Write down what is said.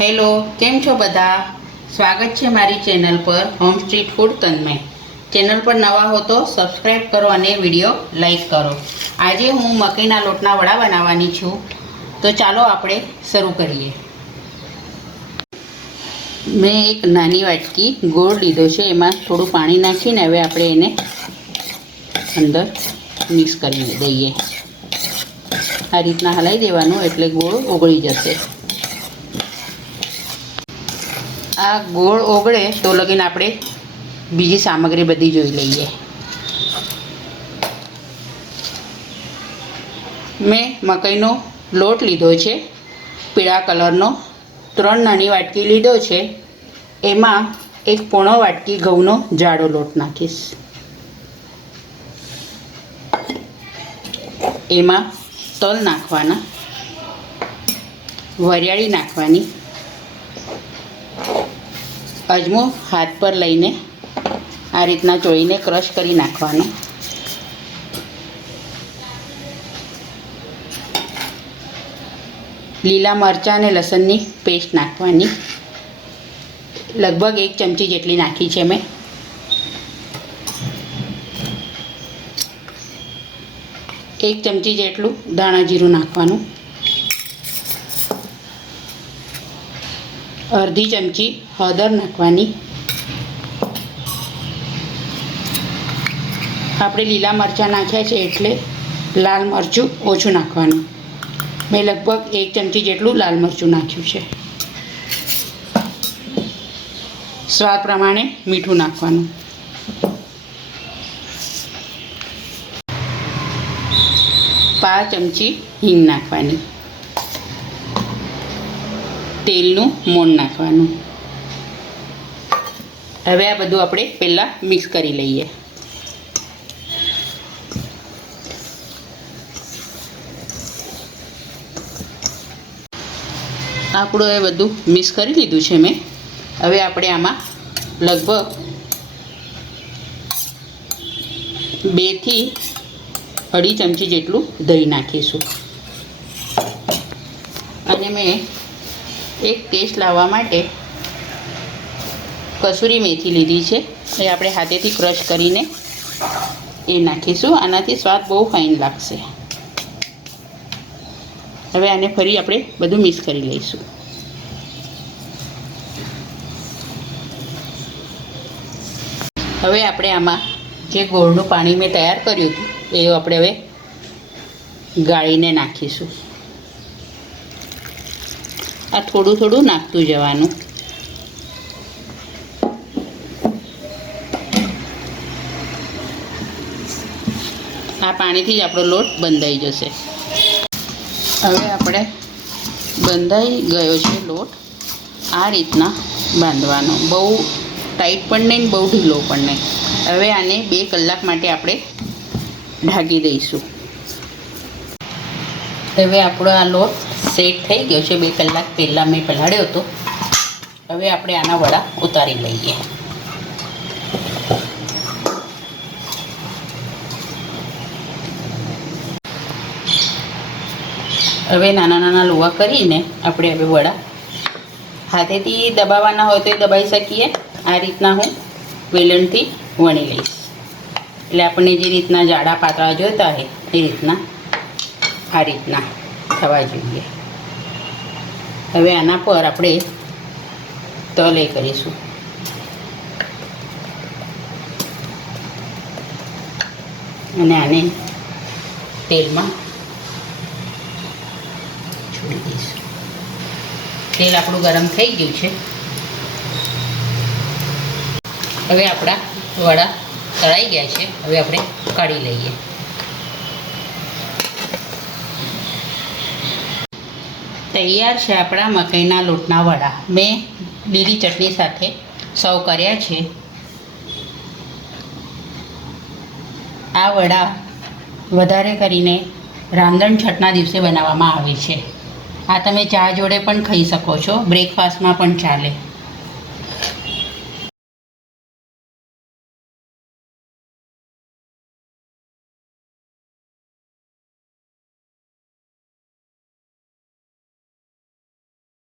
Hello, કેમ છો બધા? સ્વાગત છે મારી ચેનલ પર હોમ સ્ટ્રીટ ફૂડ તન્મય. ચેનલ પર નવા હો તો સબસ્ક્રાઈબ કરો અને વિડીયો લાઈક કરો. આજે હું મકાઈના લોટના વડા બનાવવાની છું, તો ચાલો આપણે શરૂ કરીએ. મેં એક નાની વાટકી ગોળ લીધો છે, એમાં થોડું પાણી નાખીને હવે આપણે એને અંદર મિક્સ કરી દઈએ. આ રીતના હલાવી દેવાનું એટલે ગોળ ઓગળી જશે. આ ગોળ ઓગળે તો લગીને આપણે બીજી સામગ્રી બધી જોઈ લઈએ. મેં મકાઈનો લોટ લીધો છે, પીળા કલરનો. 3 નાની વાટકી લીધો છે. એમાં 1 વાટકી ઘઉંનો જાડો લોટ નાખીશ. એમાં તલ નાખવાના, વરિયાળી નાખવાની, અજમો હાથ પર લઈને આ રીતના ચોળીને ક્રશ કરી નાખવાનો, લીલા મરચાં અને લસણની પેસ્ટ નાખવાની, લગભગ 1 ચમચી જેટલી નાખી છે મેં. એક ચમચી જેટલું ધાણા જીરું નાખવાનું, અડધી ચમચી હળદર નાખવાની. આપણે લીલા મરચાં નાખ્યા છે એટલે લાલ મરચું ઓછું નાખવાનું. મેં લગભગ 1 ચમચી જેટલું લાલ મરચું નાખ્યું છે. સ્વાદ પ્રમાણે મીઠું નાખવાનું. પાંચ ચમચી હિંગ નાખવાની. તેલનું મોણ નાખવાનું. હવે આ બધું આપણે પહેલાં મિક્સ કરી લઈએ. આપણું એ બધું મિક્સ કરી લીધું છે મેં. હવે આપણે આમાં લગભગ 2 થી 2.5 ચમચી જેટલું દહીં નાખીશું. અને મેં એક ટેસ્ટ લાવવા માટે કસૂરી મેથી લીધી છે. એ આપણે હાથેથી ક્રશ કરીને એ નાખીશું. આનાથી સ્વાદ બહુ ફાઇન લાગશે. હવે આને ફરી આપણે બધું મિક્સ કરી લઈશું. હવે આપણે આમાં જે ગોળનું પાણી મેં તૈયાર કર્યું હતું એ આપણે હવે ગાળીને નાખીશું. આ થોડું થોડું નાખતું જવાનું. આ પાણીથી જ આપણો લોટ બંધાઈ જશે. હવે આપણે બંધાઈ ગયો છે લોટ. આ રીતના બાંધવાનો, બહુ ટાઈટ પણ નહીં, બહુ ઢીલો પણ નહીં. હવે આને 2 કલાક માટે આપણે ઢાંકી દઈશું. હવે આપણો આ લોટ સેટ થઈ ગયો છે. 2 કલાક પહેલાં મેં પલાળ્યો હતો. હવે આપણે આના વડા ઉતારી લઈએ. હવે નાના નાના લોવા કરીને આપણે હવે વડા હાથેથી દબાવવાના હોય તો એ દબાવી શકીએ. આ રીતના હું વેલણથી વણી લઈશ. એટલે આપણે જે રીતના જાડા પાતળા જોઈતા હોય એ રીતના આ રીતના થવા જોઈએ. હવે આના પર આપણે તલ એ કરીશું. અને આને તેલમાં છોડી દઈશું. તેલ આપણું ગરમ થઈ ગયું છે. હવે આપણા વડા તળાઈ ગયા છે. હવે આપણે કાઢી લઈએ. તૈયાર છે આપણા મકાઈના લોટના વડા. મેં લીલી ચટણી સાથે સર્વ કર્યા છે. આ વડા વધારે કરીને રાંધણ છઠના દિવસે બનાવવામાં આવે છે. આ તમે ચા જોડે પણ ખાઈ શકો છો. બ્રેકફાસ્ટમાં પણ ચાલે.